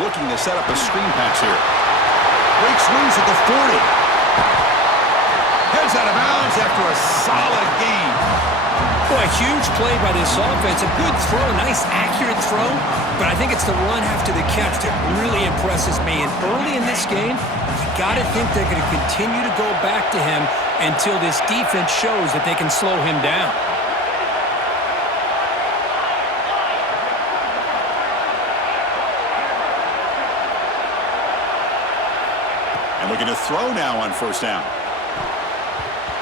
looking to set up a screen pass here. Breaks loose at the 40. Heads out of bounds after a solid gain. Boy, a huge play by this offense. A good throw, a nice accurate throw. But I think it's the run after the catch that really impresses me. And early in this game, you got to think they're going to continue to go back to him until this defense shows that they can slow him down. And looking to throw now on first down.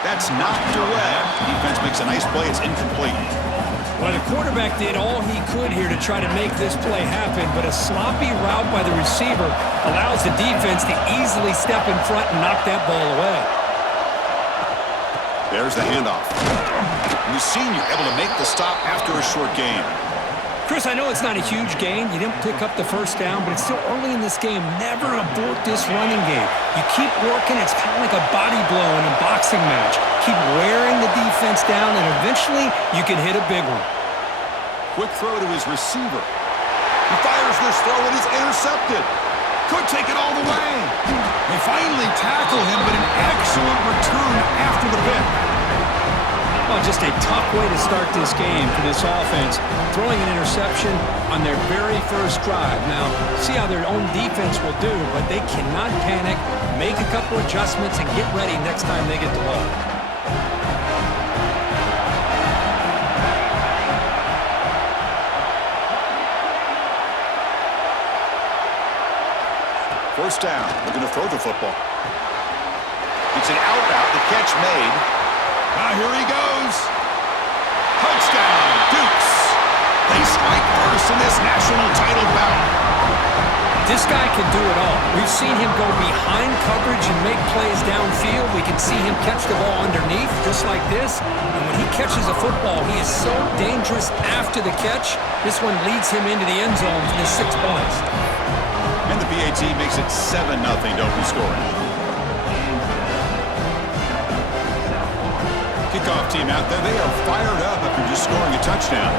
That's knocked away. Defense makes a nice play. It's incomplete. Well, the quarterback did all he could here to try to make this play happen, but a sloppy route by the receiver allows the defense to easily step in front and knock that ball away. There's the handoff. And the senior able to make the stop after a short gain. Chris, I know it's not a huge gain. You didn't pick up the first down, but it's still early in this game. Never abort this running game. You keep working. It's kind of like a body blow in a boxing match. Keep wearing the defense down, and eventually you can hit a big one. Quick throw to his receiver. He fires this throw, and it's intercepted. Could take it all the way. They finally tackle him, but an excellent return after the pick. Oh, just a tough way to start this game for this offense, throwing an interception on their very first drive. Now, see how their own defense will do, but they cannot panic, make a couple adjustments, and get ready next time they get the ball. First down. Looking to throw the football. It's an out route. The catch made. Here he goes. Touchdown, Dukes. They strike first in this national title bout. This guy can do it all. We've seen him go behind coverage and make plays downfield. We can see him catch the ball underneath, just like this. And when he catches a football, he is so dangerous after the catch. This one leads him into the end zone for the 6 points. And the PAT makes it 7-0 to open scoring. Kickoff team out there. They are fired up after just scoring a touchdown.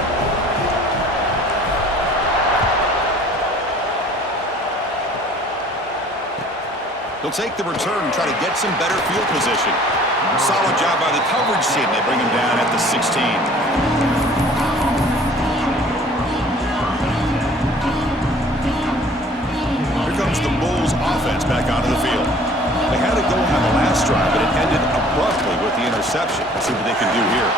They'll take the return and try to get some better field position. Solid job by the coverage team. They bring him down at the 16. Here comes the Bulls offense back onto the field. They had it going on the last drive, but it ended abruptly with the interception. Let's see what they can do here.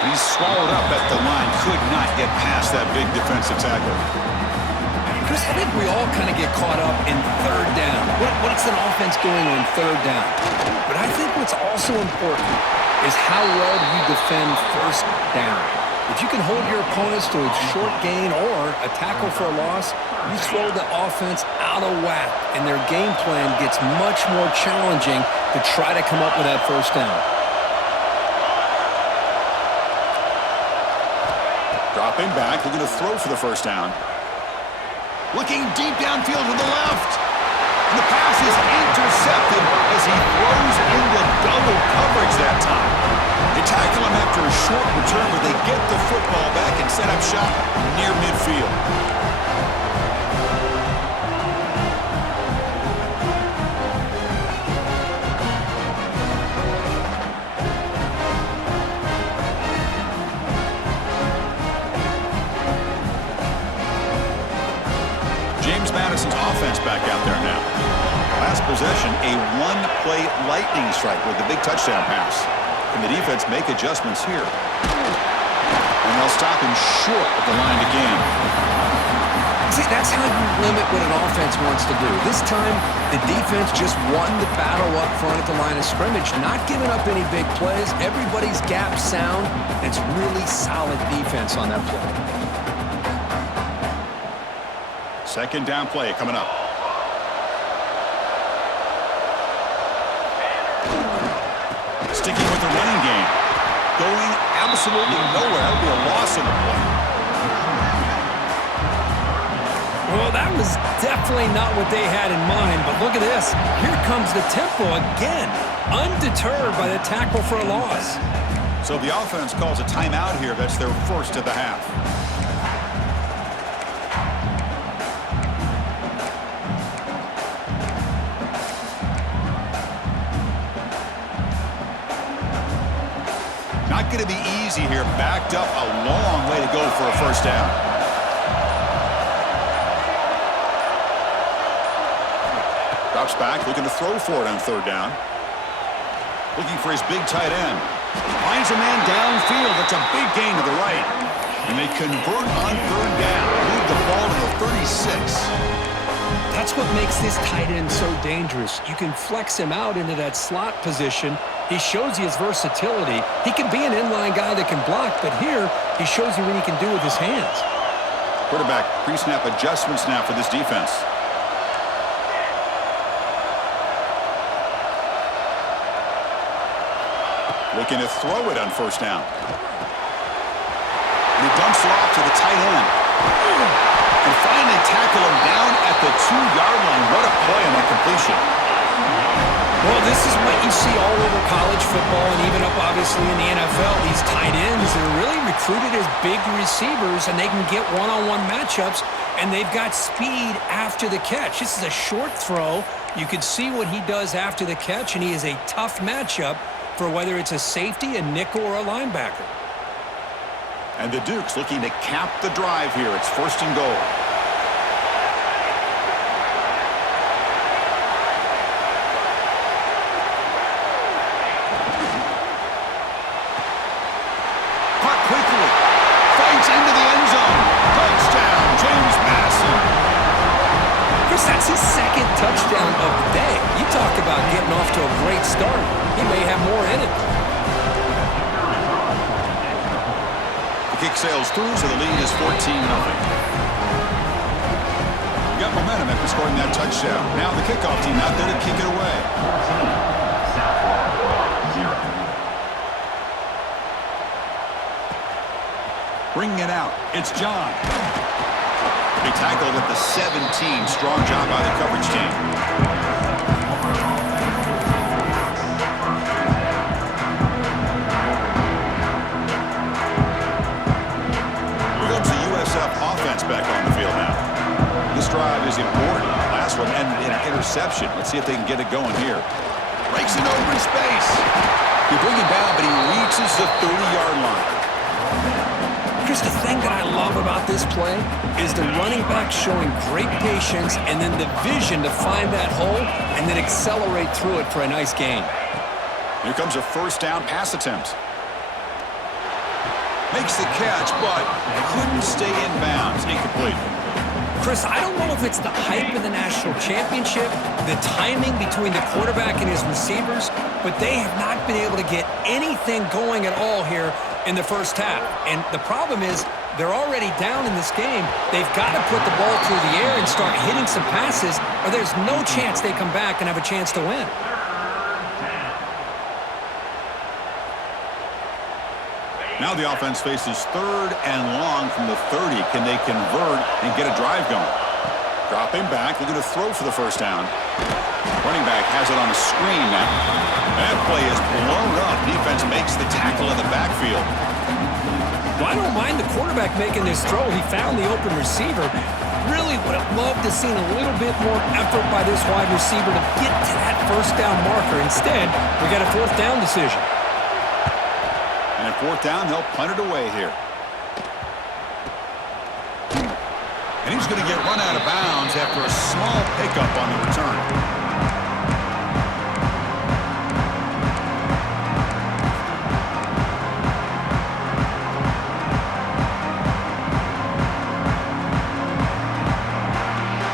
And he's swallowed up at the line. Could not get past that big defensive tackle. Chris, I think we all kind of get caught up in third down. What's an offense doing on third down? But I think what's also important is how well do you defend first down. If you can hold your opponents to a short gain or a tackle for a loss, you throw the offense out of whack, and their game plan gets much more challenging to try to come up with that first down. Dropping back, looking to throw for the first down. Looking deep downfield to the left. And the pass is intercepted as he throws into double coverage that time. They tackle him after a short return, but they get the football back and set up shop near midfield. Madison's offense back out there now. Last possession, a one-play lightning strike with the big touchdown pass. Can the defense make adjustments here? And they'll stop him short of the line to gain. See, that's how you limit what an offense wants to do. This time, the defense just won the battle up front at the line of scrimmage, not giving up any big plays. Everybody's gap sound. It's really solid defense on that play. Second down play coming up. Sticking with the running game. Going absolutely nowhere. That would be a loss in the play. Well, that was definitely not what they had in mind, but look at this. Here comes the tempo again. Undeterred by the tackle for a loss. So the offense calls a timeout here. That's their first of the half. not going to be easy here. Backed up a long way to go for a first down. Drops back, looking to throw for it on third down. Looking for his big tight end. Finds a man downfield. That's a big gain to the right. And they convert on third down. Move the ball to the 36. That's what makes this tight end so dangerous. You can flex him out into that slot position. He shows you his versatility. He can be an inline guy that can block, but here he shows you what he can do with his hands. Quarterback pre-snap adjustments now for this defense. Looking to throw it on first down. And he dumps it off to the tight end. And finally tackle him down at the 2-yard line. What a play on that completion. Well, this is what you see all over college football and even up, obviously, in the NFL. These tight ends are really recruited as big receivers, and they can get one-on-one matchups, and they've got speed after the catch. This is a short throw. You can see what he does after the catch, and he is a tough matchup for whether it's a safety, a nickel, or a linebacker. And the Dukes looking to cap the drive here. It's first and goal. Caught quickly. Fights into the end zone. Touchdown, James Madison. Chris, that's his second touchdown of the day. You talk about getting off to a great start. He may have more in it. The kick sails through, so the lead is 14-0. Got momentum after scoring that touchdown. Now the kickoff team out there to kick it away. Bringing it out, it's John. He tackled at the 17. Strong job by the coverage team. Offense back on the field now. This drive is important. Last one ended in an interception. Let's see if they can get it going here. Breaks it open space. You bring him down, but he reaches the 30-yard line. Chris, the thing that I love about this play is the running back showing great patience and then the vision to find that hole and then accelerate through it for a nice gain. Here comes a first down pass attempt. Makes the catch, but couldn't stay in bounds. Incomplete. Chris, I don't know if it's the hype of the national championship, the timing between the quarterback and his receivers, but they have not been able to get anything going at all here in the first half. And the problem is they're already down in this game. They've got to put the ball through the air and start hitting some passes, or there's no chance they come back and have a chance to win. Now the offense faces third and long from the 30. Can they convert and get a drive going? Dropping back, looking to throw for the first down. Running back has it on a screen now. That play is blown up. Defense makes the tackle in the backfield. Well, I don't mind the quarterback making this throw. He found the open receiver. Really would have loved to see a little bit more effort by this wide receiver to get to that first down marker. Instead, we got a fourth down decision. And at fourth down, they'll punt it away here. And he's going to get run out of bounds after a small pickup on the return.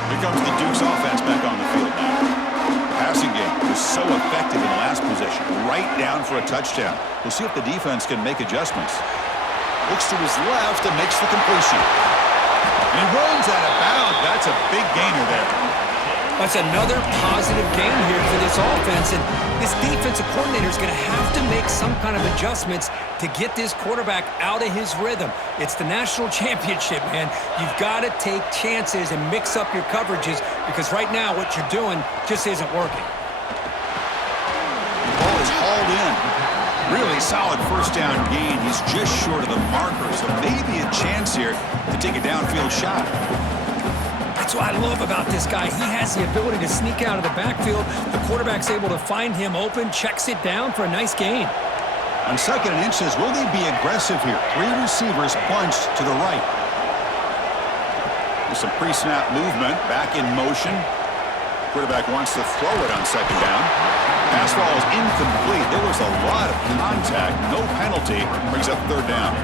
Here comes the Dukes offense back on the field now. The passing game was so effective in the last possession. Right down for a touchdown. We'll see if the defense can make adjustments. Looks to his left and makes the completion. And he runs out of bounds. That's a big gainer there. That's another positive gain here for this offense. And this defensive coordinator is going to have to make some kind of adjustments to get this quarterback out of his rhythm. It's the national championship, man. You've got to take chances and mix up your coverages because right now what you're doing just isn't working. The ball is hauled in. Really solid first down gain. He's just short of the marker, so maybe a chance here to take a downfield shot. That's what I love about this guy. He has the ability to sneak out of the backfield. The quarterback's able to find him open, checks it down for a nice gain. On 2nd and inches, will they be aggressive here? 3 receivers bunched to the right. With some pre-snap movement, back in motion. Quarterback wants to throw it on 2nd down. Pass ball is incomplete. There was a lot of contact. No penalty. Brings up 3rd down.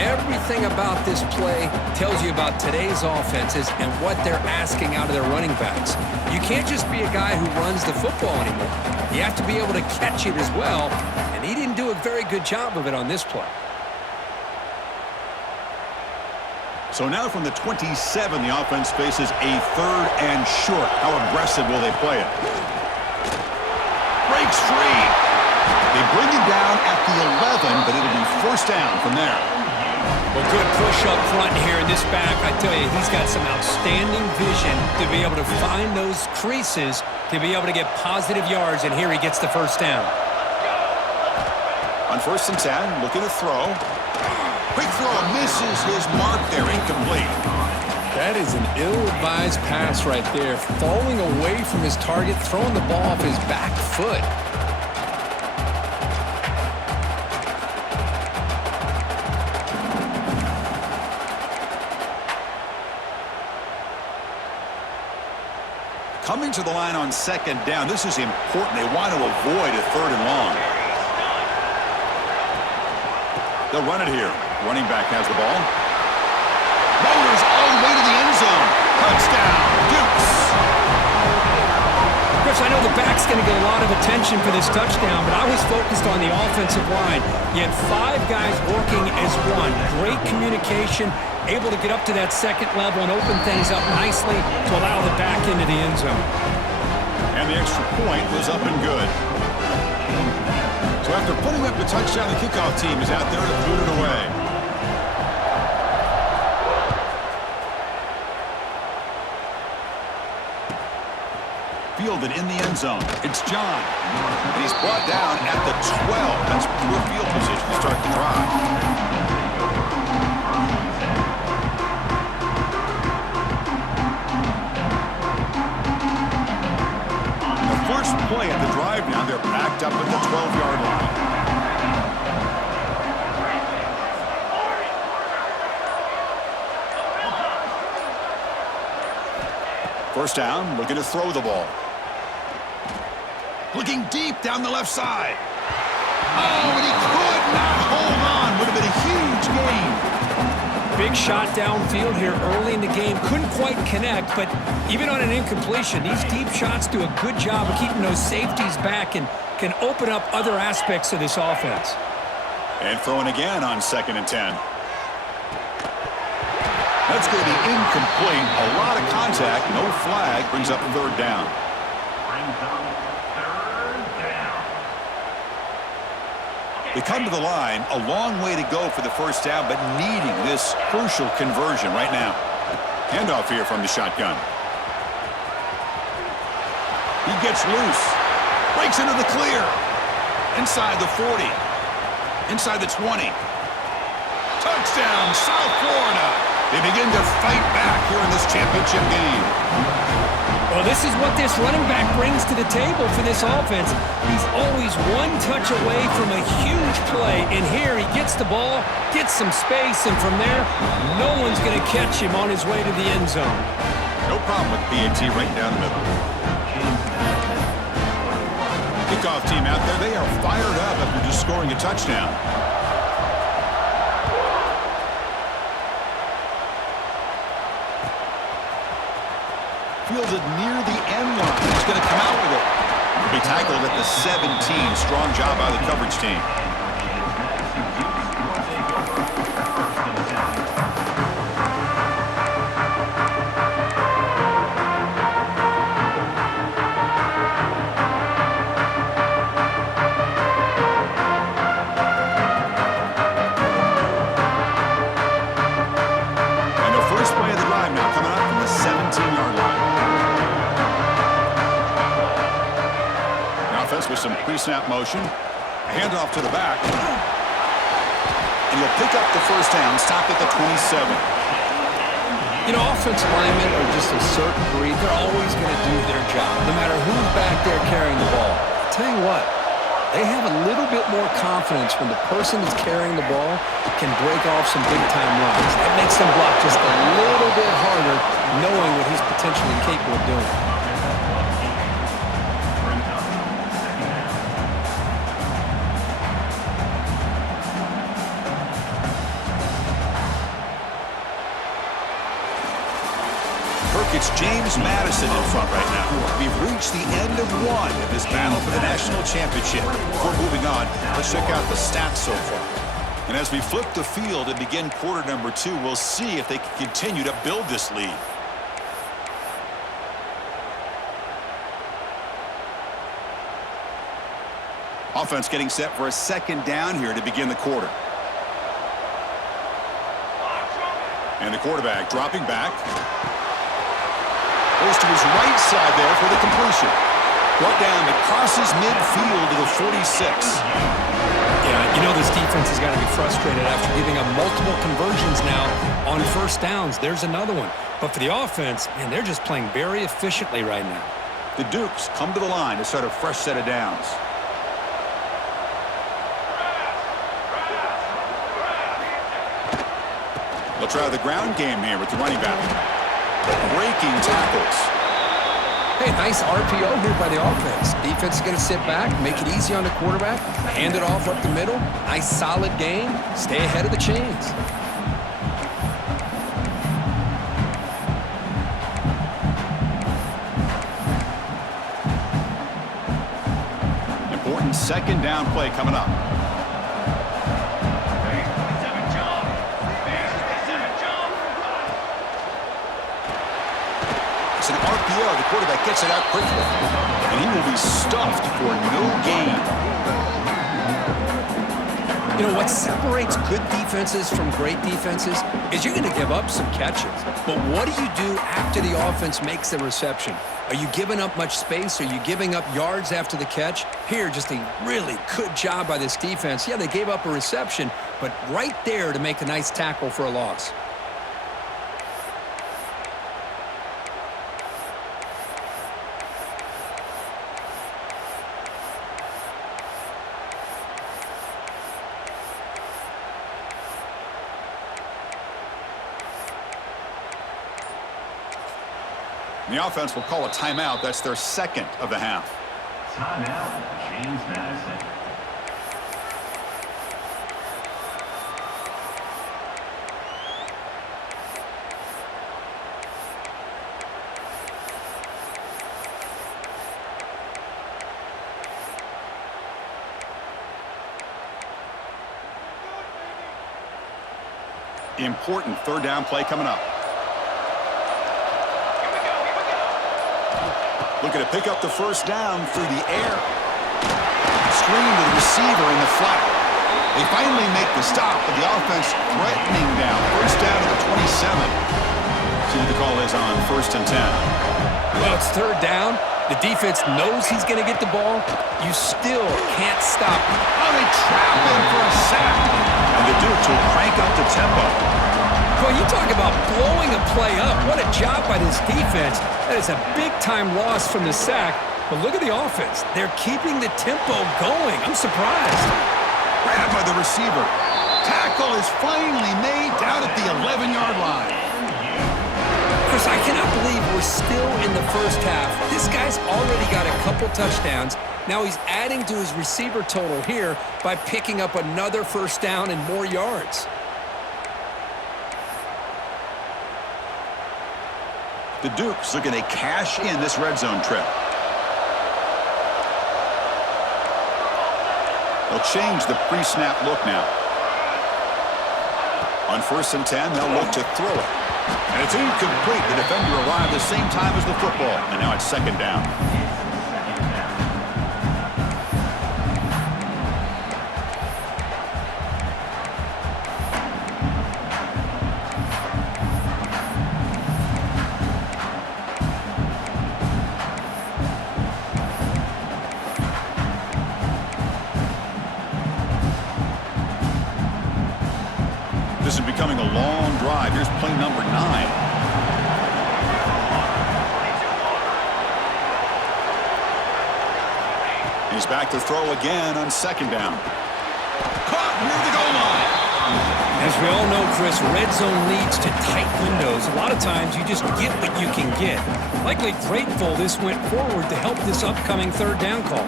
Everything about this play tells you about today's offenses and what they're asking out of their running backs. You can't just be a guy who runs the football anymore. You have to be able to catch it as well, and he didn't do a very good job of it on this play. So now from the 27, the offense faces a 3rd and short. How aggressive will they play it? Breaks free. They bring him down at the 11, but it'll be 1st down from there. Well, good push up front here in this back. I tell you, he's got some outstanding vision to be able to find those creases, to be able to get positive yards, and here he gets the 1st down. On 1st and 10, looking to throw. Quick throw, misses his mark there, incomplete. That is an ill-advised pass right there. Falling away from his target, throwing the ball off his back foot. Coming to the line on 2nd down. This is important. They want to avoid a 3rd and long. They'll run it here. Running back has the ball. Motors all the way to the end zone. Touchdown, Dukes. Chris, I know the back's going to get a lot of attention for this touchdown, but I was focused on the offensive line. You had 5 guys working as one. Great communication, able to get up to that 2nd level and open things up nicely to allow the back into the end zone. And the extra point was up and good. So after putting up the touchdown, the kickoff team is out there to boot it away. Fielded in the end zone. It's John. And he's brought down at the 12. That's poor field position to start the drive. The first play of the drive now, they're backed up at the 12-yard line. First down, looking to throw the ball. Looking deep down the left side. Oh, but he could not hold on. Would have been a huge gain. Big shot downfield here early in the game. Couldn't quite connect, but even on an incompletion, these deep shots do a good job of keeping those safeties back and can open up other aspects of this offense. And throwing again on 2nd and 10. That's going to be incomplete. A lot of contact. No flag. Brings up 3rd down. They come to the line, a long way to go for the 1st down, but needing this crucial conversion right now. Handoff here from the shotgun. He gets loose. Breaks into the clear. Inside the 40. Inside the 20. Touchdown, South Florida. They begin to fight back here in this championship game. Well, this is what this running back brings to the table for this offense. He's always one touch away from a huge play, and here he gets the ball, gets some space, and from there, no one's going to catch him on his way to the end zone. No problem with PAT right down the middle. Kickoff team out there, they are fired up after just scoring a touchdown. Fielded near the end line. He's going to come out with it. He'll be tackled at the 17. Strong job by the coverage team. And the first play of the drive now coming up from the 17-yard line. With some pre-snap motion. A handoff to the back. And he'll pick up the 1st down, stop at the 27. You know, offensive linemen are just a certain breed. They're always going to do their job, no matter who's back there carrying the ball. I'll tell you what, They have a little bit more confidence when the person that's carrying the ball can break off some big-time runs. That makes them block just a little bit harder, knowing what he's potentially capable of doing. It's James Madison in front right now. We've reached the end of one of this battle for the national championship. Before moving on, let's check out the stats so far. And as we flip the field and begin quarter number 2, we'll see if they can continue to build this lead. Offense getting set for a second down here to begin the quarter. And the quarterback dropping back. Goes to his right side there for the completion. Brought down that crosses midfield to the 46. Yeah, you know this defense has got to be frustrated after giving up multiple conversions now on first downs. There's another one. But for the offense, man, they're just playing very efficiently right now. The Dukes come to the line to start a fresh set of downs. They'll try the ground game here with the running back. Breaking tackles. Hey, nice RPO here by the offense. Defense is going to sit back, make it easy on the quarterback, hand it off up the middle. Nice solid game. Stay ahead of the chains. Important second down play coming up. An RPO, the quarterback gets it out quickly, and he will be stuffed for no gain. You know, what separates good defenses from great defenses is you're going to give up some catches. But what do you do after the offense makes the reception? Are you giving up much space? Are you giving up yards after the catch? Here, just a really good job by this defense. Yeah, they gave up a reception, but right there to make a nice tackle for a loss. The offense will call a timeout. That's their second of the half. Timeout, James Madison. Important third down play coming up. Looking to pick up the first down through the air. Screen to the receiver in the flat. They finally make the stop, but the offense threatening down. First down to the 27. See what the call is on 1st and 10. Well, it's third down. The defense knows he's going to get the ball. You still can't stop him. Oh, they trap him for a sack. And the Dukes will crank up the tempo. Well, you talk about blowing a play up. What a job by this defense. That is a big-time loss from the sack. But look at the offense. They're keeping the tempo going. I'm surprised. Grabbed by the receiver. Tackle is finally made down at the 11-yard line. Chris, I cannot believe we're still in the first half. This guy's already got a couple touchdowns. Now he's adding to his receiver total here by picking up another first down and more yards. The Dukes looking to cash in this red zone trip. They'll change the pre-snap look now. On 1st and 10, they'll look to throw it. And it's incomplete. The defender arrived the same time as the football. And now it's second down. This is becoming a long drive. Here's play number 9. He's back to throw again on second down. Caught near the goal line. As we all know, Chris, red zone leads to tight windows. A lot of times you just get what you can get. Likely grateful this went forward to help this upcoming third down call.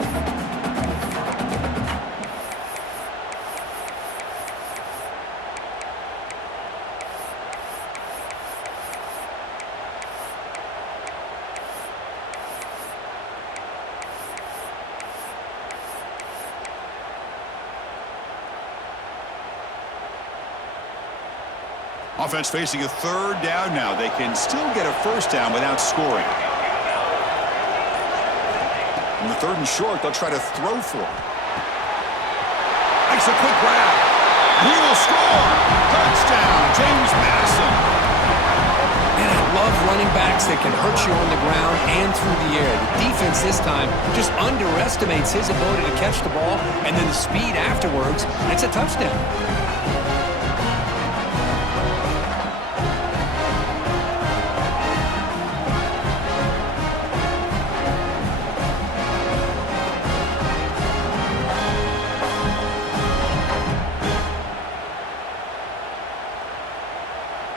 Offense facing a third down now. They can still get a first down without scoring. In the third and short, they'll try to throw for it. Makes a quick grab. He will score. Touchdown, James Madison. And I love running backs that can hurt you on the ground and through the air. The defense this time just underestimates his ability to catch the ball, and then the speed afterwards, and it's a touchdown.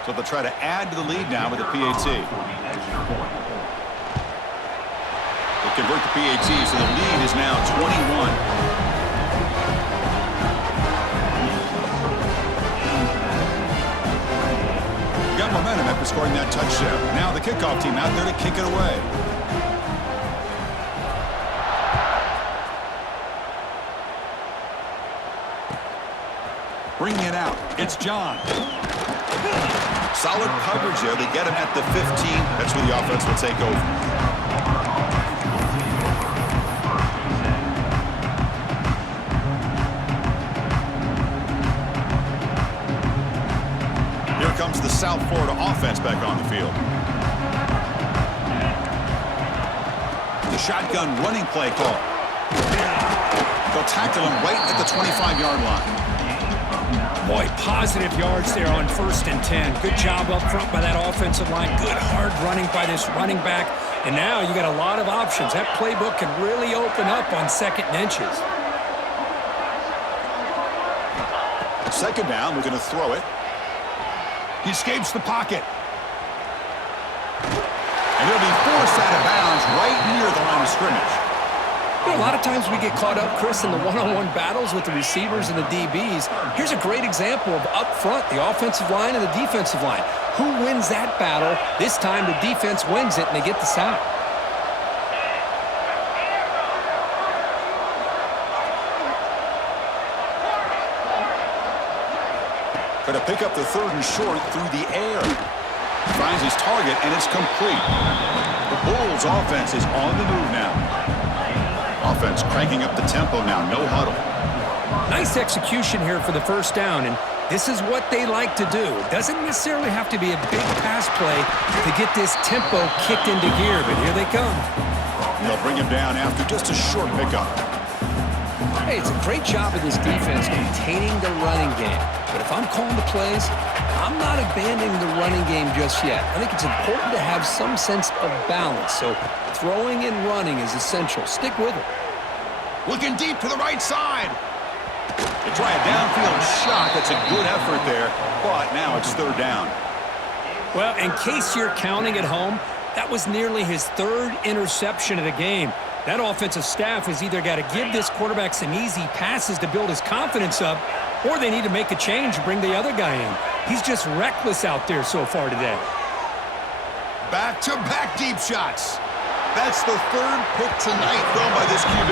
So they'll try to add to the lead now with the PAT. They convert the PAT, so the lead is now 21. Got momentum after scoring that touchdown. Now the kickoff team out there to kick it away. Bringing it out, it's John. Solid coverage there. They get him at the 15. That's where the offense will take over. Here comes the South Florida offense back on the field. The shotgun running play call. They'll tackle him right at the 25-yard line. Boy, positive yards there on 1st and 10. Good job up front by that offensive line. Good hard running by this running back. And now you got a lot of options. That playbook can really open up on 2nd and inches. Second down, we're going to throw it. He escapes the pocket. And he'll be forced out of bounds right near the line of scrimmage. You know, a lot of times we get caught up, Chris, in the one-on-one battles with the receivers and the DBs. Here's a great example of up front, the offensive line and the defensive line. Who wins that battle? This time the defense wins it and they get the sack. Going to pick up the third and short through the air. Finds his target, and it's complete. The Bulls' offense is on the move now. Offense cranking up the tempo now, no huddle. Nice execution here for the first down, and this is what they like to do. It doesn't necessarily have to be a big pass play to get this tempo kicked into gear, but here they come. And they'll bring him down after just a short pickup. Hey, it's a great job of this defense containing the running game. But if I'm calling the plays, I'm not abandoning the running game just yet. I think it's important to have some sense of balance. So throwing and running is essential. Stick with it. Looking deep to the right side. They try a downfield shot. That's a good effort there. But now it's third down. Well, in case you're counting at home, that was nearly his 3rd interception of the game. That offensive staff has either got to give this quarterback some easy passes to build his confidence up, or they need to make a change and bring the other guy in. He's just reckless out there so far today. Back-to-back deep shots. That's the 3rd pick tonight thrown by this QB.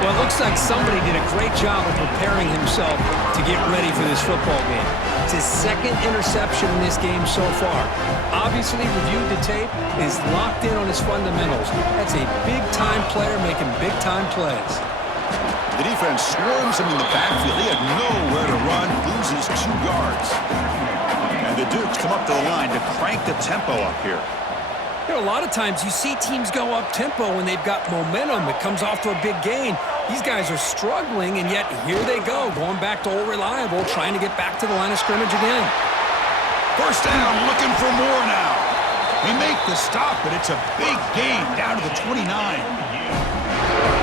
Well, it looks like somebody did a great job of preparing himself to get ready for this football game. It's his 2nd interception in this game so far. Obviously, reviewed the tape, is locked in on his fundamentals. That's a big-time player making big-time plays. The defense swarms him in the backfield. He had nowhere to run, loses 2 yards. And the Dukes come up to the line to crank the tempo up here. You know, a lot of times you see teams go up-tempo when they've got momentum. It comes off for a big gain. These guys are struggling, and yet here they go, going back to old reliable, trying to get back to the line of scrimmage again. First down, looking for more now. They make the stop, but it's a big gain down to the 29.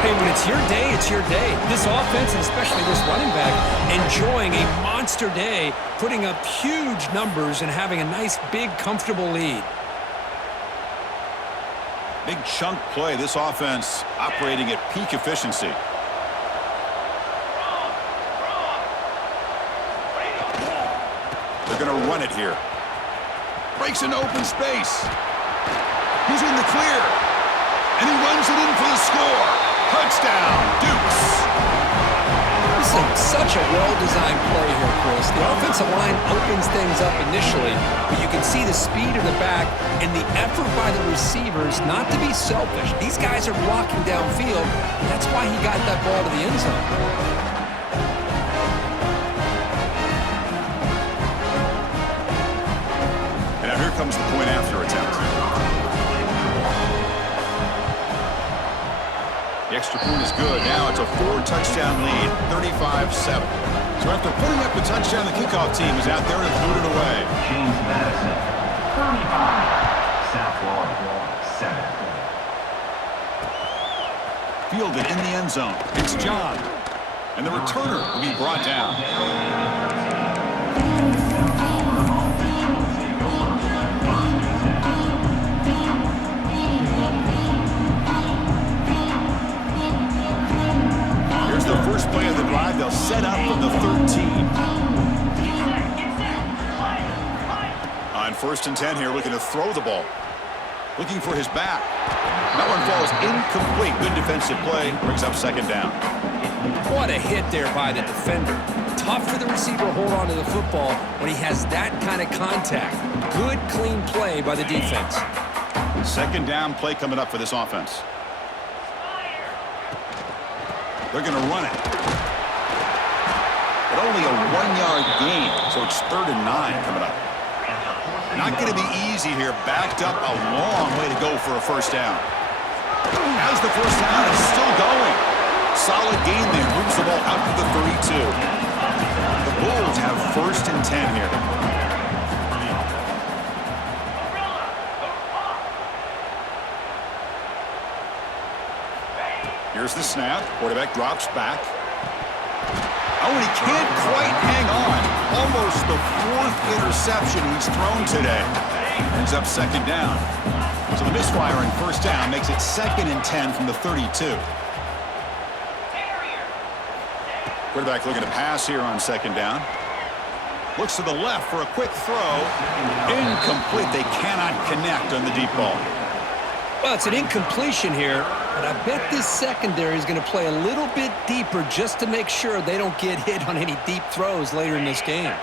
Hey, when it's your day, it's your day. This offense, and especially this running back, enjoying a monster day, putting up huge numbers and having a nice, big, comfortable lead. Big chunk play. This offense operating at peak efficiency. They're going to run it here. Breaks into open space. He's in the clear. And he runs it in for the score. Touchdown, Dukes. This is such a well-designed play here, Chris. The offensive line opens things up initially, but you can see the speed of the back and the effort by the receivers not to be selfish. These guys are blocking downfield, and that's why he got that ball to the end zone. And now here comes the point after attempt. The extra point is good. Now it's a 4-touchdown lead, 35-7. So after putting up the touchdown, the kickoff team is out there to boot it away. James Madison, 35. South Florida, 7. Fielded in the end zone. It's John. And the returner will be brought down. Here's the first play of the drive. They'll set up from the 13. On 1st and 10 here, looking to throw the ball. Looking for his back. That one falls incomplete. Good defensive play. Brings up 2nd down. What a hit there by the defender. Tough for the receiver to hold on to the football when he has that kind of contact. Good, clean play by the defense. 2nd down play coming up for this offense. They're going to run it. But only a 1-yard gain, so it's 3rd and 9 coming up. Not going to be easy here. Backed up a long way to go for a 1st down. As the 1st down is still going. Solid gain there. Moves the ball out to the 32. The Bulls have 1st and 10 here. Here's the snap. Quarterback drops back. Oh, and he can't quite hang on. Almost the 4th interception he's thrown today. Brings up 2nd down. So the misfire in 1st down makes it 2nd and 10 from the 32. Quarterback looking to pass here on 2nd down. Looks to the left for a quick throw. Incomplete. They cannot connect on the deep ball. Well, it's an incompletion here, but I bet this secondary is going to play a little bit deeper just to make sure they don't get hit on any deep throws later in this game.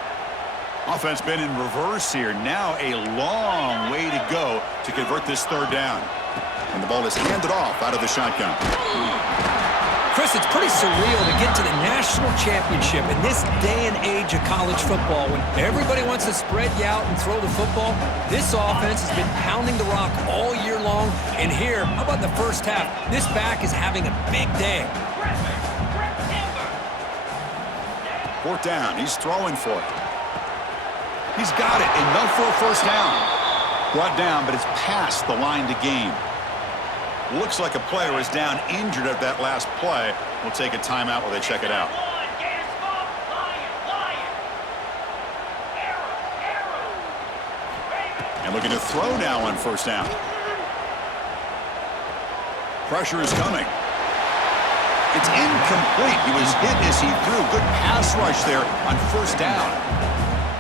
Offense been in reverse here. Now a long way to go to convert this 3rd down. And the ball is handed off out of the shotgun. Chris, it's pretty surreal to get to the national championship in this day and age of college football when everybody wants to spread you out and throw the football. This offense has been pounding the rock all year long. And here, how about the 1st half? This back is having a big day. 4th down. He's throwing for it. He's got it. Enough for a 1st down. Brought down, but it's past the line to gain. Looks like a player is down injured at that last play. We'll take a timeout while they check it out. And looking to throw now on 1st down. Pressure is coming. It's incomplete. He was hit as he threw. Good pass rush there on 1st down.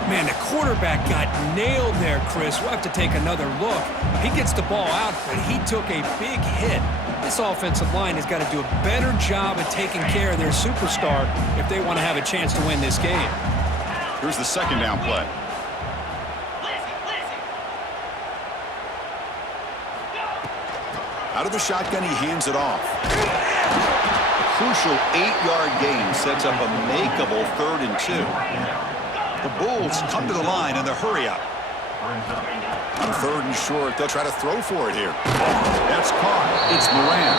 Man, the quarterback got nailed there, Chris. We'll have to take another look. He gets the ball out, but he took a big hit. This offensive line has got to do a better job of taking care of their superstar if they want to have a chance to win this game. Here's the 2nd down play. Out of the shotgun, he hands it off. A crucial 8-yard gain sets up a makeable 3rd and 2. The Bulls come to the line in the hurry up. On 3rd and short, they'll try to throw for it here. That's caught. It's Moran.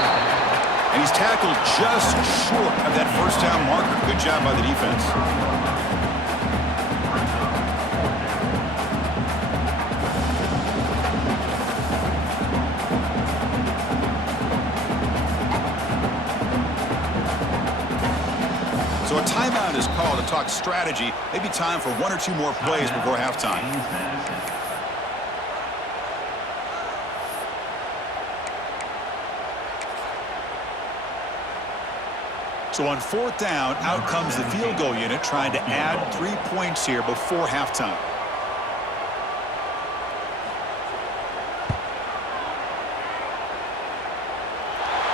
And he's tackled just short of that 1st down marker. Good job by the defense. timeout is called to talk strategy. Maybe time for one or two more plays before halftime. So on 4th down, out comes the field goal unit trying to add 3 points here before halftime.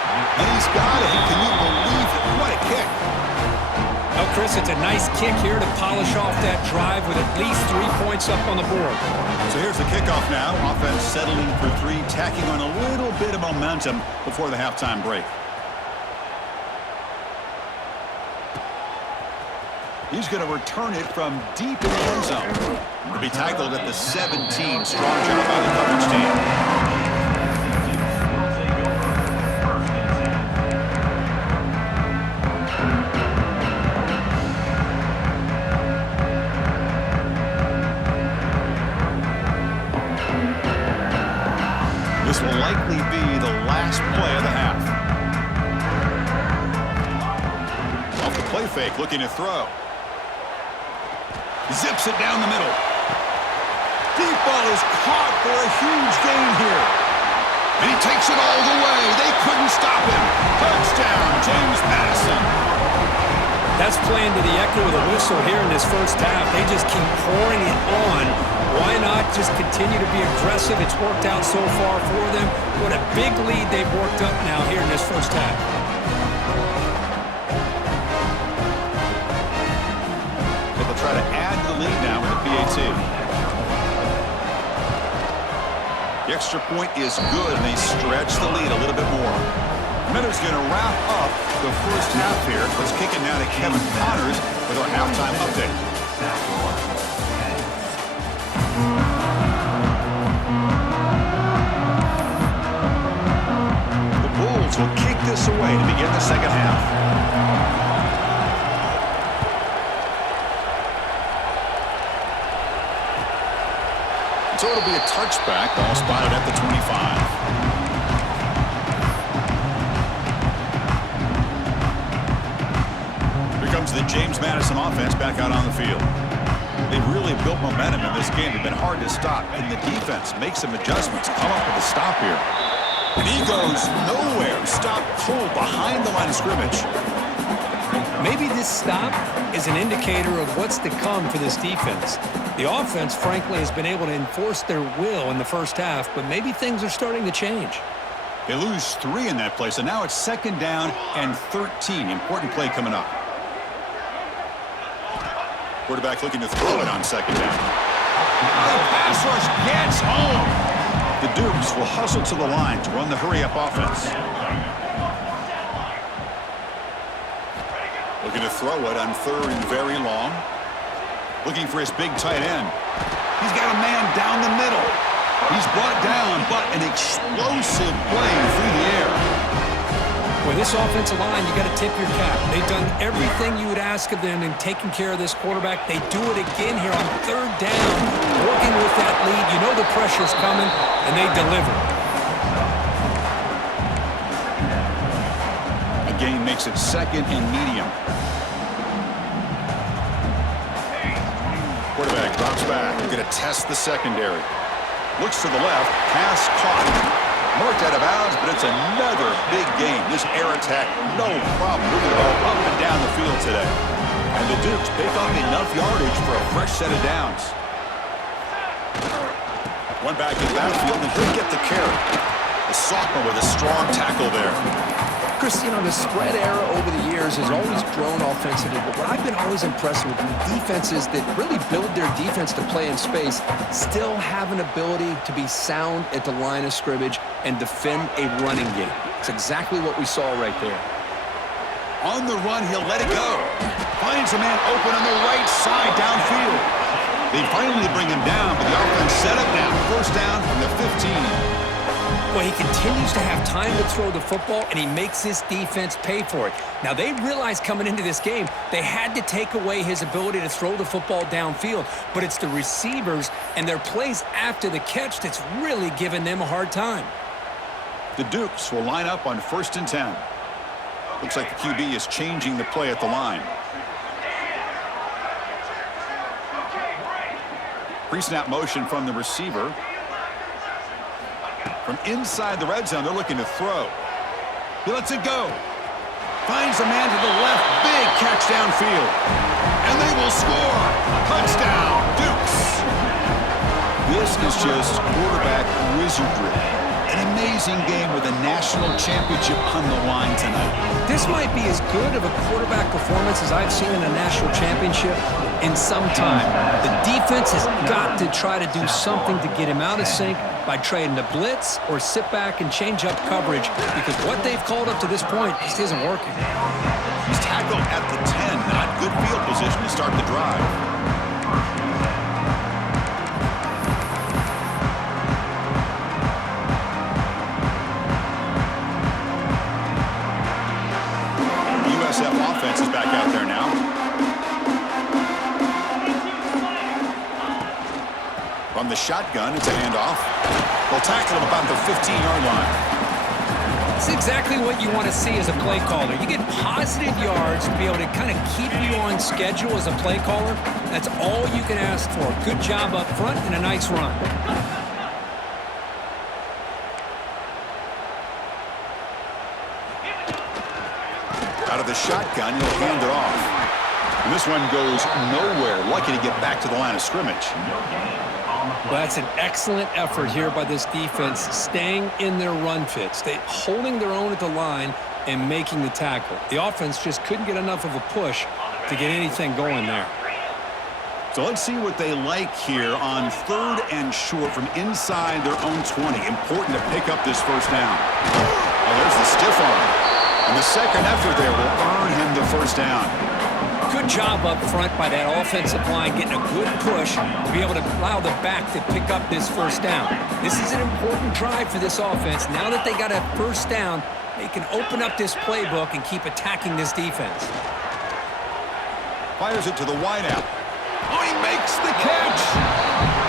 And he's got it. Can you believe it? What a kick. Well, Chris, it's a nice kick here to polish off that drive with at least 3 points up on the board. So here's the kickoff now. Offense settling for 3, tacking on a little bit of momentum before the halftime break. He's going to return it from deep in the end zone. To be tackled at the 17. Strong job by the coverage team. This will likely be the last play of the half. Off the play fake, looking to throw. Zips it down the middle. Deep ball is caught for a huge gain here. And he takes it all the way. They couldn't stop him. Touchdown, James Madison. That's playing to the echo of the whistle here in this first half. They just keep pouring it on. Why not just continue to be aggressive? It's worked out so far for them. What a big lead they've worked up now here in this first half. Try to add to the lead now with the PAT. The extra point is good, and they stretch the lead a little bit more. Miller's going to wrap up the first half here. Let's kick it now to Kevin Connors with our halftime update. The Bulls will kick this away to begin the second half. So it'll be a touchback. Ball spotted at the 25. Here comes the James Madison offense back out on the field. They've really built momentum in this game. They've been hard to stop. And the defense makes some adjustments. Come up with a stop here. And he goes nowhere. Stop pull behind the line of scrimmage. Maybe this stop is an indicator of what's to come for this defense. The offense, frankly, has been able to enforce their will in the first half, but maybe things are starting to change. They lose 3 in that play, so now it's 2nd down and 13. Important play coming up. Quarterback looking to throw it on 2nd down. The pass rush gets home. The Dukes will hustle to the line to run the hurry-up offense. Looking to throw it on 3rd and very long. Looking for his big tight end. He's got a man down the middle. He's brought down, but an explosive play through the air. With this offensive line, you got to tip your cap. They've done everything you would ask of them in taking care of this quarterback. They do it again here on 3rd down, working with that lead. You know the pressure's coming, and they deliver. The gain makes it 2nd and medium. Quarterback drops back. Going to test the secondary. Looks to the left. Pass caught. Marked out of bounds, but it's another big game. This air attack, no problem. Moving the ball up and down the field today. And the Dukes pick up enough yardage for a fresh set of downs. One back in the backfield, and he'll get the carry. The sophomore with a strong tackle there. Chris, you know, the spread era over the years has always grown offensively, but what I've been always impressed with defenses that really build their defense to play in space still have an ability to be sound at the line of scrimmage and defend a running game. It's exactly what we saw right there. On the run, he'll let it go. Finds a man open on the right side downfield. They finally bring him down, but the offense set up now. 1st down from the 15. Well, he continues to have time to throw the football, and he makes this defense pay for it. Now, they realized coming into this game they had to take away his ability to throw the football downfield, but it's the receivers and their plays after the catch that's really giving them a hard time. The Dukes will line up on 1st and 10. Looks like the QB is changing the play at the line. Pre-snap motion from the receiver. From inside the red zone, they're looking to throw. He lets it go. Finds a man to the left. Big catch downfield. And they will score. Touchdown, Dukes. This is just quarterback wizardry. An amazing game with a national championship on the line tonight. This might be as good of a quarterback performance as I've seen in a national championship in some time. The defense has got to try to do something to get him out of sync by trading the blitz or sit back and change up coverage, because what they've called up to this point just isn't working. He's tackled at the 10. Not good field position to start the drive. USF offense is back out there now. From the shotgun, it's a handoff. They'll tackle him about the 15-yard line. It's exactly what you want to see as a play caller. You get positive yards to be able to kind of keep you on schedule as a play caller. That's all you can ask for. Good job up front and a nice run. Out of the shotgun, he'll hand it off. And this one goes nowhere. Lucky to get back to the line of scrimmage. Well, that's an excellent effort here by this defense, staying in their run fit, holding their own at the line and making the tackle. The offense just couldn't get enough of a push to get anything going there. So let's see what they like here on 3rd and short from inside their own 20. Important to pick up this first down. Oh, there's the stiff arm. And the second effort there will earn him the first down. Good job up front by that offensive line, getting a good push to be able to allow the back to pick up this first down. This is an important drive for this offense. Now that they got a first down, they can open up this playbook and keep attacking this defense. Fires it to the wideout. Oh, he makes the catch.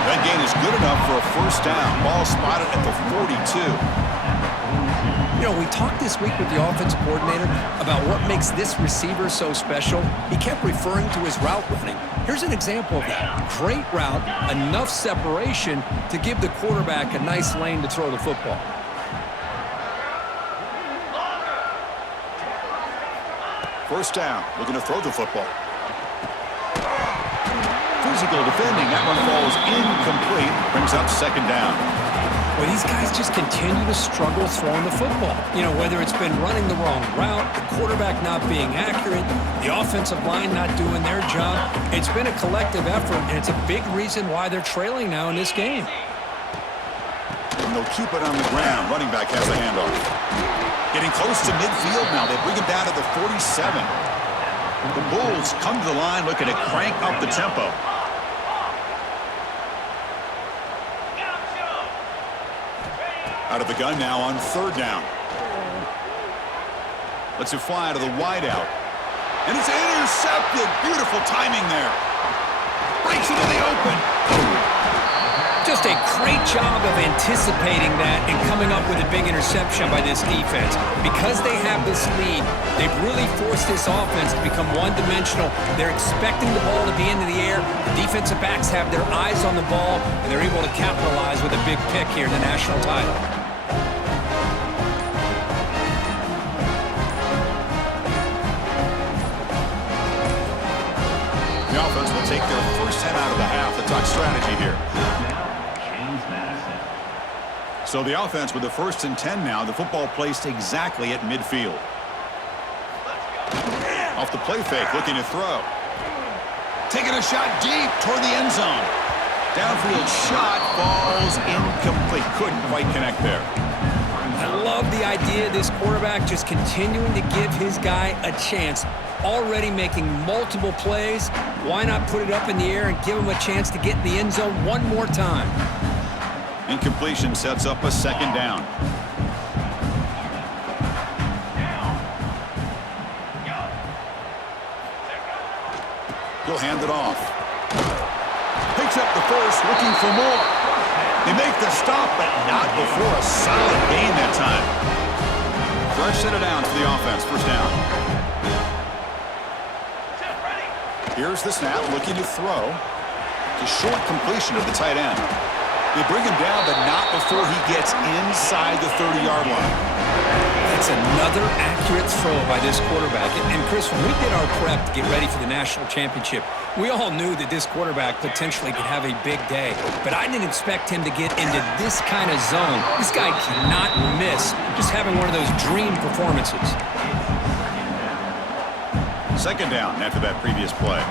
That gain is good enough for a first down. Ball spotted at the 42. You know, we talked this week with the offensive coordinator about what makes this receiver so special. He kept referring to his route running. Here's an example of that. Great route, enough separation to give the quarterback a nice lane to throw the football. First down, looking to throw the football. Physical defending, that one falls incomplete, brings up second down. Well, these guys just continue to struggle throwing the football. You know, whether it's been running the wrong route, the quarterback not being accurate, the offensive line not doing their job. It's been a collective effort, and it's a big reason why they're trailing now in this game. And they'll keep it on the ground. Running back has a handoff. Getting close to midfield now. They bring it down to the 47. The Bulls come to the line looking to crank up the tempo. Out of the gun now on 3rd down. Lets it fly to the wideout. And it's intercepted. Beautiful timing there. Breaks into the open. Just a great job of anticipating that and coming up with a big interception by this defense. Because they have this lead, they've really forced this offense to become one-dimensional. They're expecting the ball to be into the air. The defensive backs have their eyes on the ball, and they're able to capitalize with a big pick here in the national title. The offense will take their first 10 out of the half. Let's talk strategy here. So the offense with the 1st and 10 now. The football placed exactly at midfield. Off the play fake, looking to throw. Taking a shot deep toward the end zone. Downfield shot falls incomplete. Couldn't quite connect there. I love the idea of this quarterback just continuing to give his guy a chance. Already making multiple plays. Why not put it up in the air and give him a chance to get in the end zone one more time? Incompletion sets up a second down. He'll hand it off. Picks up the first, looking for more. They make the stop, but not before a solid gain that time. Fresh set it down for the offense. First down. Here's the snap, looking to throw. It's a short completion of the tight end. They bring him down, but not before he gets inside the 30-yard line. That's another accurate throw by this quarterback. And Chris, when we did our prep to get ready for the national championship, we all knew that this quarterback potentially could have a big day. But I didn't expect him to get into this kind of zone. This guy cannot miss. Just having one of those dream performances. Second down after that previous play.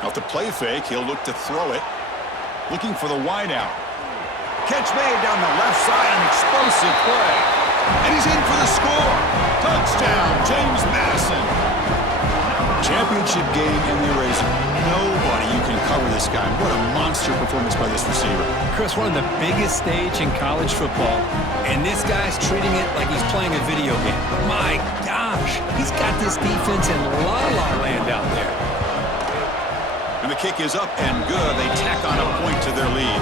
Off the play fake, he'll look to throw it. Looking for the wide out. Catch made down the left side, an explosive play. And he's in for the score. Touchdown, James Madison. Championship game, and there is nobody you can cover this guy. What a monster performance by this receiver. Chris, one of the biggest stage in college football, and this guy's treating it like he's playing a video game. My gosh, he's got this defense in la-la land out there. And the kick is up and good. They tack on a point to their lead.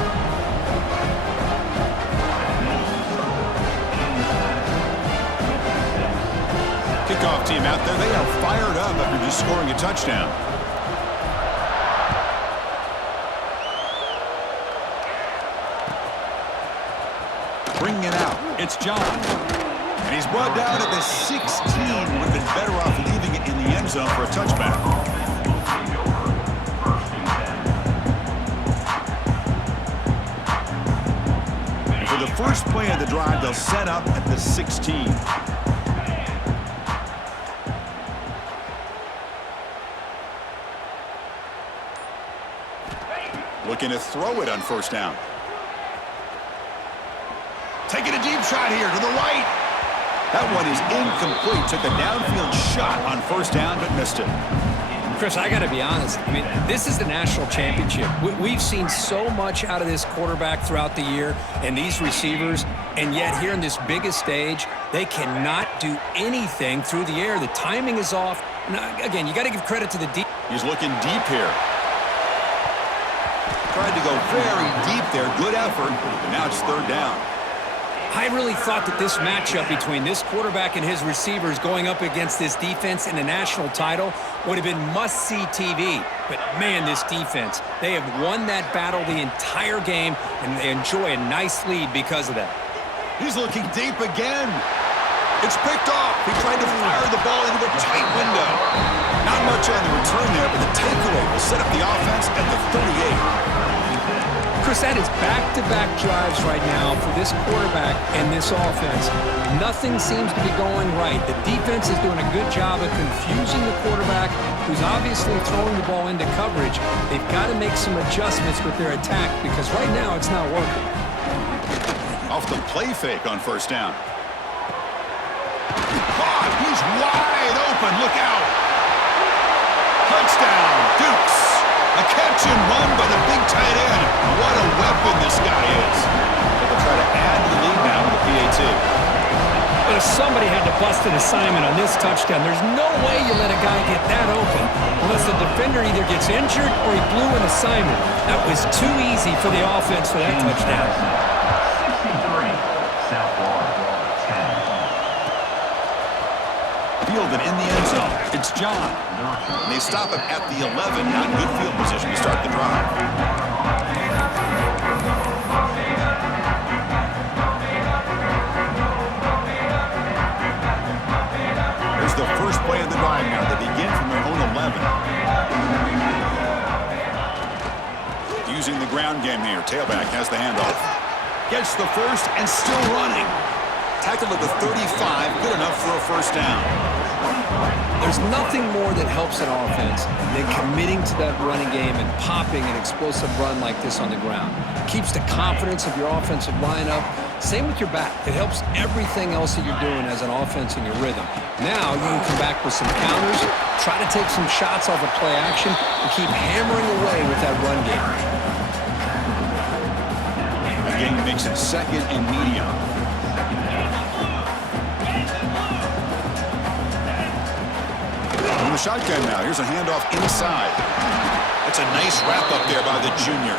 Kickoff team out there. They are fired up after just scoring a touchdown. Bringing it out. It's John. And he's brought down at the 16. Would have been better off leaving it in the end zone for a touchback. The first play of the drive, they'll set up at the 16. Looking to throw it on first down. Taking a deep shot here to the right. That one is incomplete. Took a downfield shot on first down, but missed it. Chris, I got to be honest. I mean, this is the national championship. We've seen so much out of this quarterback throughout the year and these receivers, and yet here in this biggest stage, they cannot do anything through the air. The timing is off. Now, again, you got to give credit to the deep. He's looking deep here. Tried to go very deep there. Good effort, but now it's third down. I really thought that this matchup between this quarterback and his receivers going up against this defense in a national title would have been must-see TV. But, man, this defense, they have won that battle the entire game, and they enjoy a nice lead because of that. He's looking deep again. It's picked off. He tried to fire the ball into a tight window. Not much on the return there, but the takeaway will set up the offense at the 38. Chris, that is back-to-back drives right now for this quarterback and this offense. Nothing seems to be going right. The defense is doing a good job of confusing the quarterback, who's obviously throwing the ball into coverage. They've got to make some adjustments with their attack because right now it's not working. Off the play fake on first down. Caught! He's wide open. Look out! Touchdown, Dukes! A catch and run by the big tight end. What a weapon this guy is. They'll try to add to the lead now with the PAT. But if somebody had to bust an assignment on this touchdown, there's no way you let a guy get that open unless the defender either gets injured or he blew an assignment. That was too easy for the offense for that touchdown. 63, South Florida, 10. Fielded in the end zone. It's John. And they stop him at the 11. Not in good field position to start the drive. Here's the first play of the drive now. They begin from their own 11. Using the ground game here. Tailback has the handoff. Gets the first and still running. Tackled at the 35. Good enough for a first down. There's nothing more that helps an offense than committing to that running game and popping an explosive run like this on the ground. Keeps the confidence of your offensive lineup. Same with your back. It helps everything else that you're doing as an offense in your rhythm. Now you can come back with some counters, try to take some shots off of play action, and keep hammering away with that run game. The game makes it second and medium. In the shotgun now. Here's a handoff inside. That's a nice wrap up there by the junior.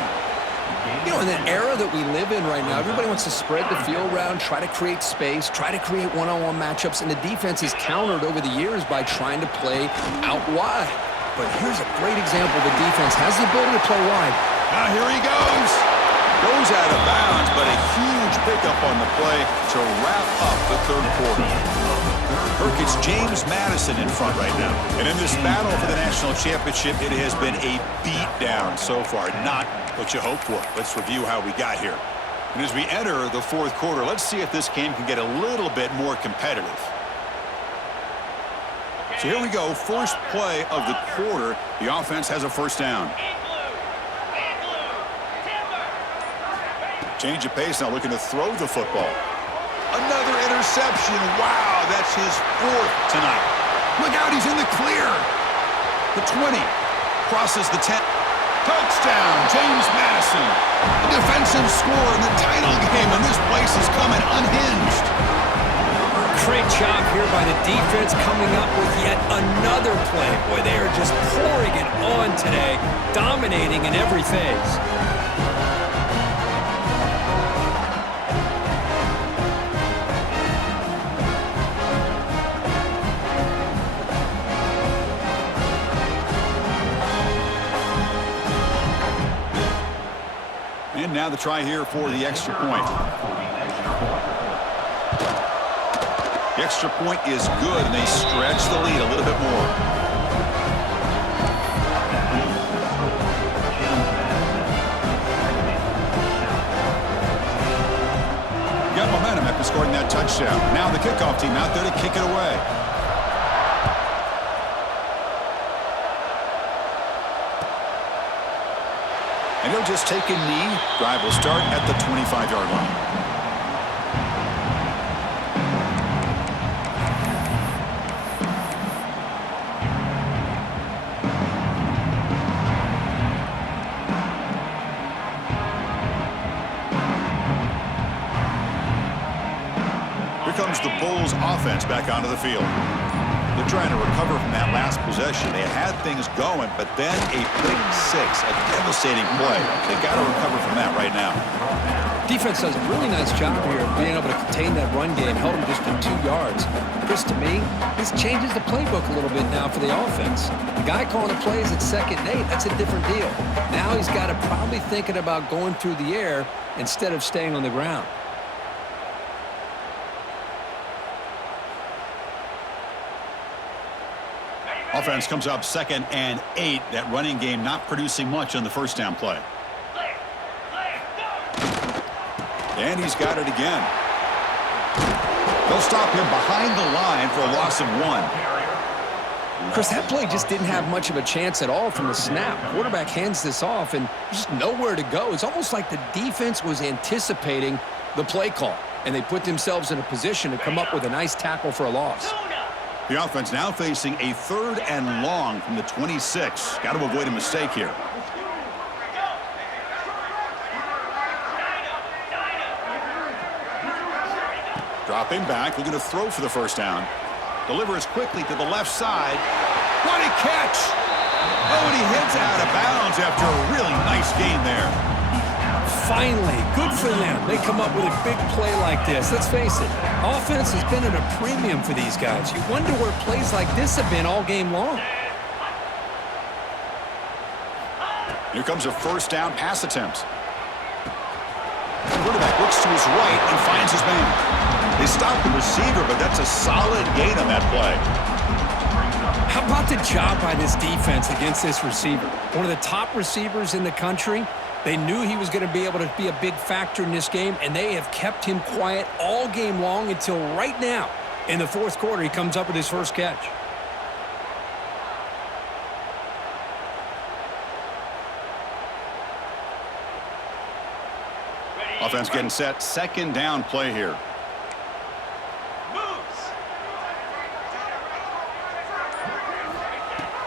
You know, in the era that we live in right now, everybody wants to spread the field around, try to create space, try to create one-on-one matchups, and the defense is countered over the years by trying to play out wide. But here's a great example. The defense has the ability to play wide. Now here he goes. Goes out of bounds, but a huge pickup on the play to wrap up the third quarter. Kirk, it's James Madison in front right now. And in this battle for the national championship, it has been a beatdown so far. Not what you hoped for. Let's review how we got here. And as we enter the fourth quarter, let's see if this game can get a little bit more competitive. So here we go, first play of the quarter. The offense has a first down. Change of pace now, looking to throw the football. Another interception. Wow, that's his fourth tonight. Look out, he's in the clear. The 20. Crosses the 10. Touchdown, James Madison. A defensive score in the title game, and this place is coming unhinged. Great job here by the defense coming up with yet another play. Boy, they are just pouring it on today, dominating in every phase. And now the try here for the extra point. The extra point is good, and they stretch the lead a little bit more. Got momentum after scoring that touchdown. Now the kickoff team out there to kick it away. And he'll just take a knee. Drive will start at the 25-yard line. Here comes the Bulls offense back onto the field. They're trying to recover from that last possession. They had things going, but then a big six, a devastating play. They've got to recover from that right now. Defense does a really nice job here of being able to contain that run game, held them just to 2 yards. Chris, to me, this changes the playbook a little bit now for the offense. The guy calling the plays at 2nd and 8, that's a different deal. Now he's got to probably thinking about going through the air instead of staying on the ground. Offense comes up 2nd and 8. That running game not producing much on the first down play. And he's got it again. They'll stop him behind the line for a loss of 1. Chris, that play just didn't have much of a chance at all from the snap. Quarterback hands this off, and there's just nowhere to go. It's almost like the defense was anticipating the play call, and they put themselves in a position to come up with a nice tackle for a loss. The offense now facing a 3rd and long from the 26. Got to avoid a mistake here. Dropping back, looking to throw for the first down. Delivers quickly to the left side. What a catch! Oh, and he hits out of bounds after a really nice gain there. Finally, good for them. They come up with a big play like this. Let's face it, offense has been at a premium for these guys. You wonder where plays like this have been all game long. Here comes a first down pass attempt. The quarterback looks to his right and finds his man. They stop the receiver, but that's a solid gain on that play. How about the job by this defense against this receiver? One of the top receivers in the country. They knew he was going to be able to be a big factor in this game, and they have kept him quiet all game long until right now. In the fourth quarter, he comes up with his first catch. Offense getting set. 2nd down play here.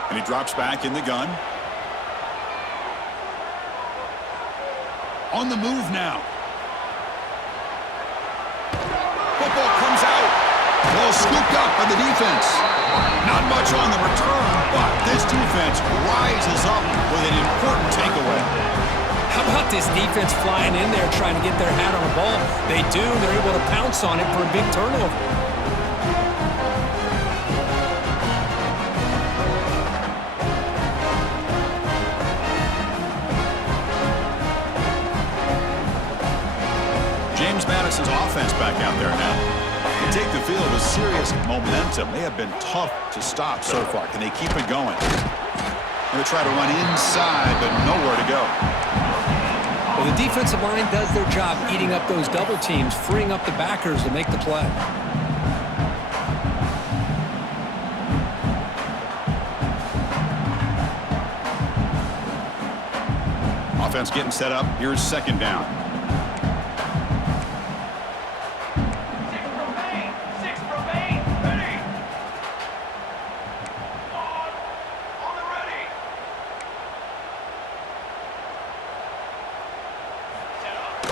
And he drops back in the gun. On the move now. Football comes out. Ball scooped up by the defense. Not much on the return, but this defense rises up with an important takeaway. How about about this defense flying in there trying to get their hat on the ball? They do. They're able to pounce on it for a big turnover. James Madison's offense back out there now. They take the field with serious momentum. They have been tough to stop so far. Can they keep it going? Going to try to run inside, but nowhere to go. Well, the defensive line does their job eating up those double teams, freeing up the backers to make the play. Offense getting set up. Here's second down.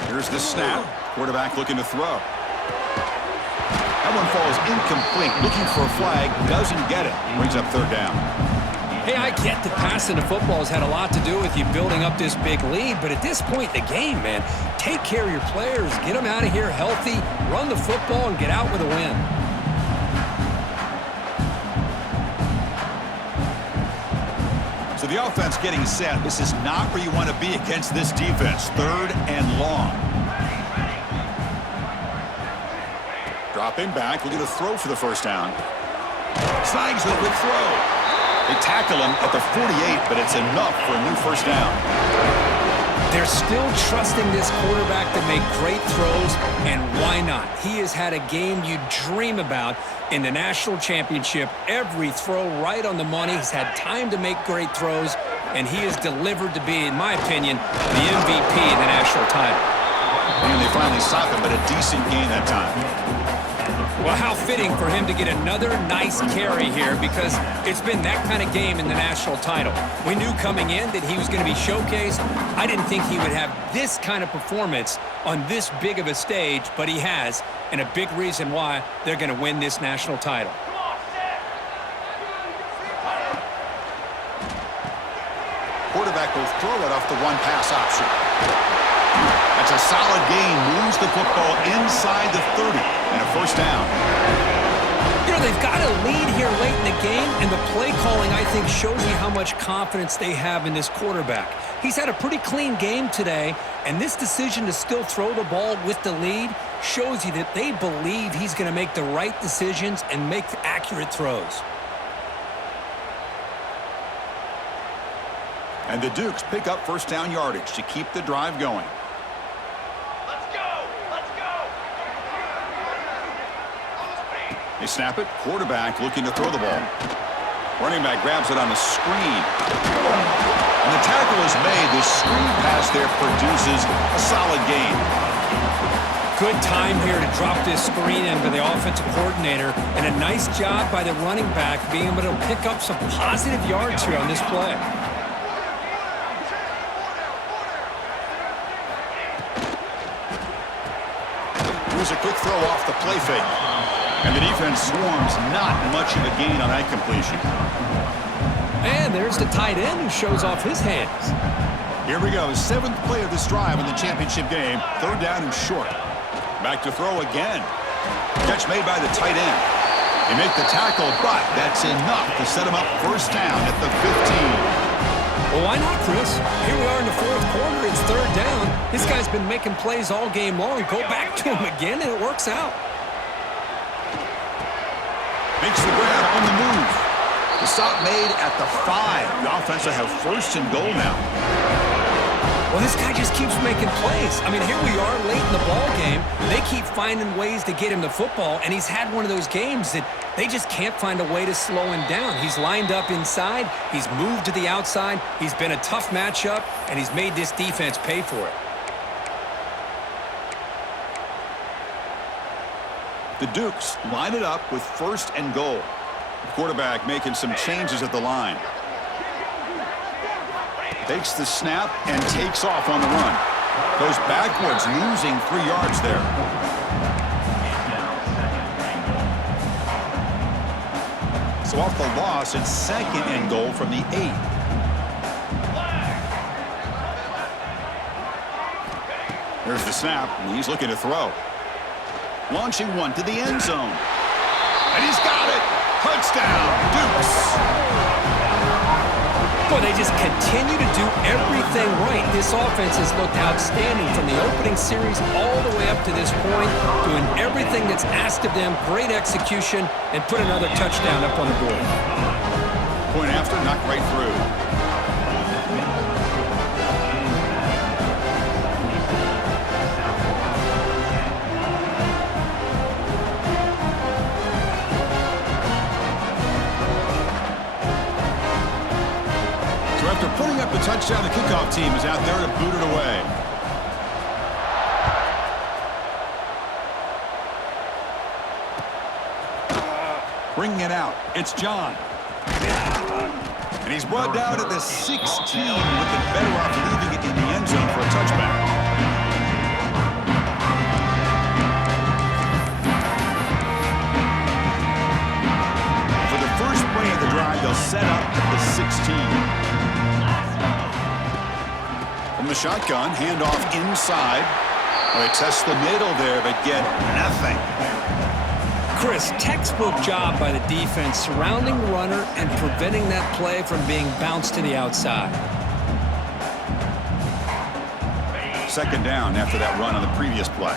Here's the snap. Quarterback looking to throw. That one falls incomplete. Looking for a flag. Doesn't get it. Brings up third down. Hey, I get that passing the football has had a lot to do with you building up this big lead, but at this point in the game, man, take care of your players. Get them out of here healthy. Run the football and get out with a win. So the offense getting set. This is not where you want to be against this defense. Third and long. Dropping back. Looking to throw for the first down. Snags with a quick throw. They tackle him at the 48, but it's enough for a new first down. They're still trusting this quarterback to make great throws, and why not? He has had a game you dream about in the national championship. Every throw right on the money. He's had time to make great throws, and he is delivered to be, in my opinion, the MVP in the national title. And they finally stop him, but a decent game that time. Well, how fitting for him to get another nice carry here, because it's been that kind of game in the national title. We knew coming in that he was going to be showcased. I didn't think he would have this kind of performance on this big of a stage, but he has, and a big reason why they're going to win this national title. Quarterback will throw it off the one-pass option. That's a solid gain. Moves the football inside the 30 and a first down. You know, they've got a lead here late in the game, and the play calling, I think, shows you how much confidence they have in this quarterback. He's had a pretty clean game today, and this decision to still throw the ball with the lead shows you that they believe he's going to make the right decisions and make accurate throws. And the Dukes pick up first down yardage to keep the drive going. They snap it. Quarterback looking to throw the ball. Running back grabs it on the screen. And the tackle is made. The screen pass there produces a solid gain. Good time here to drop this screen in by the offensive coordinator, and a nice job by the running back being able to pick up some positive yards here on this play. Here's a quick throw off the play fake. And the defense swarms, not much of a gain on that completion. And there's the tight end who shows off his hands. Here we go, seventh play of this drive in the championship game. Third down and short. Back to throw again. Catch made by the tight end. They make the tackle, but that's enough to set him up first down at the 15. Well, why not, Chris? Here we are in the fourth quarter. It's third down. This guy's been making plays all game long. Go back to him again, and it works out. Makes the grab on the move. The stop made at the 5. The offense will have first and goal now. Well, this guy just keeps making plays. I mean, here we are late in the ball game. They keep finding ways to get him the football, and he's had one of those games that they just can't find a way to slow him down. He's lined up inside. He's moved to the outside. He's been a tough matchup, and he's made this defense pay for it. The Dukes line it up with first and goal. The quarterback making some changes at the line. Takes the snap and takes off on the run. Goes backwards, losing 3 yards there. So off the loss, it's second and goal from the 8. There's the snap, and he's looking to throw. Launching one to the end zone. And he's got it! Touchdown, Dukes! Boy, they just continue to do everything right. This offense has looked outstanding from the opening series all the way up to this point, doing everything that's asked of them, great execution, and put another touchdown up on the board. Point after, knocked right through. After putting up the touchdown, the kickoff team is out there to boot it away. Bringing it out, it's John. And he's brought down at the 16 with it better off leaving it in the end zone for a touchback. For the first play of the drive, they'll set up at the 16. From the shotgun, handoff inside. They test the middle there, but get nothing. Chris, textbook job by the defense surrounding the runner and preventing that play from being bounced to the outside. Second down after that run on the previous play.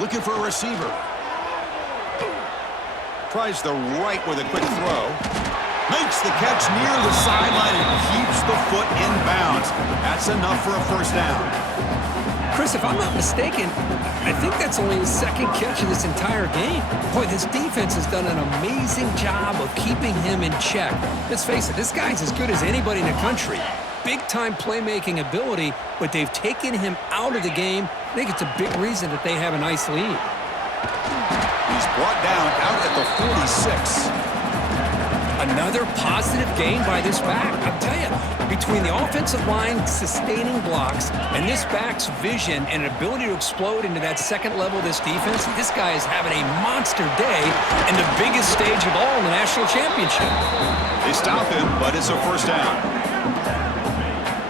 Looking for a receiver. Tries the right with a quick throw. Makes the catch near the sideline and keeps the foot in bounds. That's enough for a first down. Chris, if I'm not mistaken, I think that's only his second catch of this entire game. Boy, this defense has done an amazing job of keeping him in check. Let's face it, this guy's as good as anybody in the country. Big-time playmaking ability, but they've taken him out of the game. I think it's a big reason that they have a nice lead. He's brought down out at the 46. Another positive gain by this back. I'll tell you, between the offensive line sustaining blocks and this back's vision and ability to explode into that second level of this defense, this guy is having a monster day in the biggest stage of all in the national championship. They stop him, but it's a first down.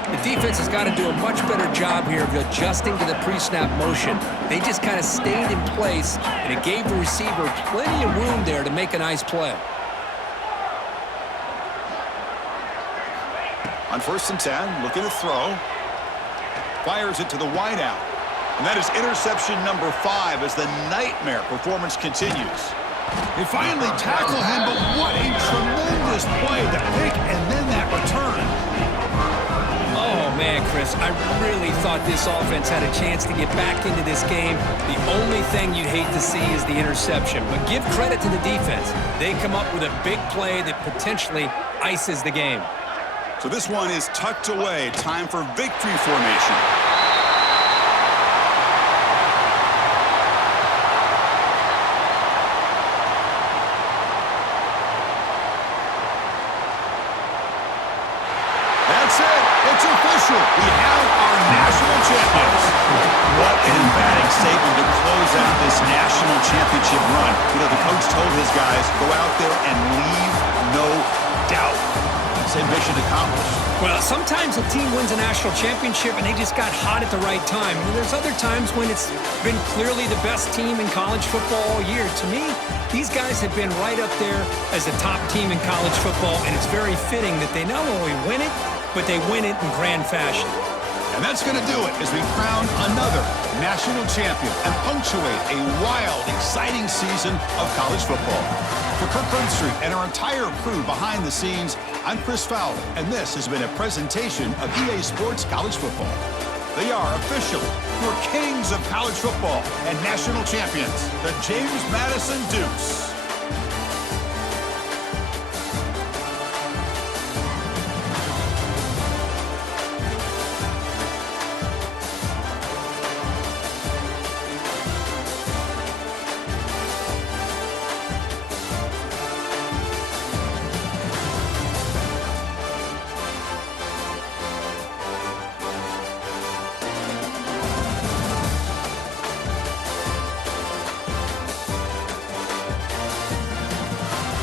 The defense has got to do a much better job here of adjusting to the pre-snap motion. They just kind of stayed in place, and it gave the receiver plenty of room there to make a nice play. On 1st and 10, looking to throw. Fires it to the wideout. And that is interception number 5 as the nightmare performance continues. They finally tackle him, but what a tremendous play. The pick and then that return. Oh, man, Chris, I really thought this offense had a chance to get back into this game. The only thing you'd hate to see is the interception. But give credit to the defense. They come up with a big play that potentially ices the game. So this one is tucked away. Time for victory formation. That's it. It's official. We have our national champions. What an emphatic statement to close out this national championship run. You know, the coach told his guys, go out there and leave no doubt. Same mission accomplished. Well, sometimes a team wins a national championship and they just got hot at the right time. And there's other times when it's been clearly the best team in college football all year. To me, these guys have been right up there as the top team in college football, and it's very fitting that they not only win it, but they win it in grand fashion. And that's going to do it as we crown another national champion and punctuate a wild, exciting season of college football. For Kirk Street and our entire crew behind the scenes, I'm Chris Fowler, and this has been a presentation of EA Sports College Football. They are officially your kings of college football and national champions, the James Madison Dukes.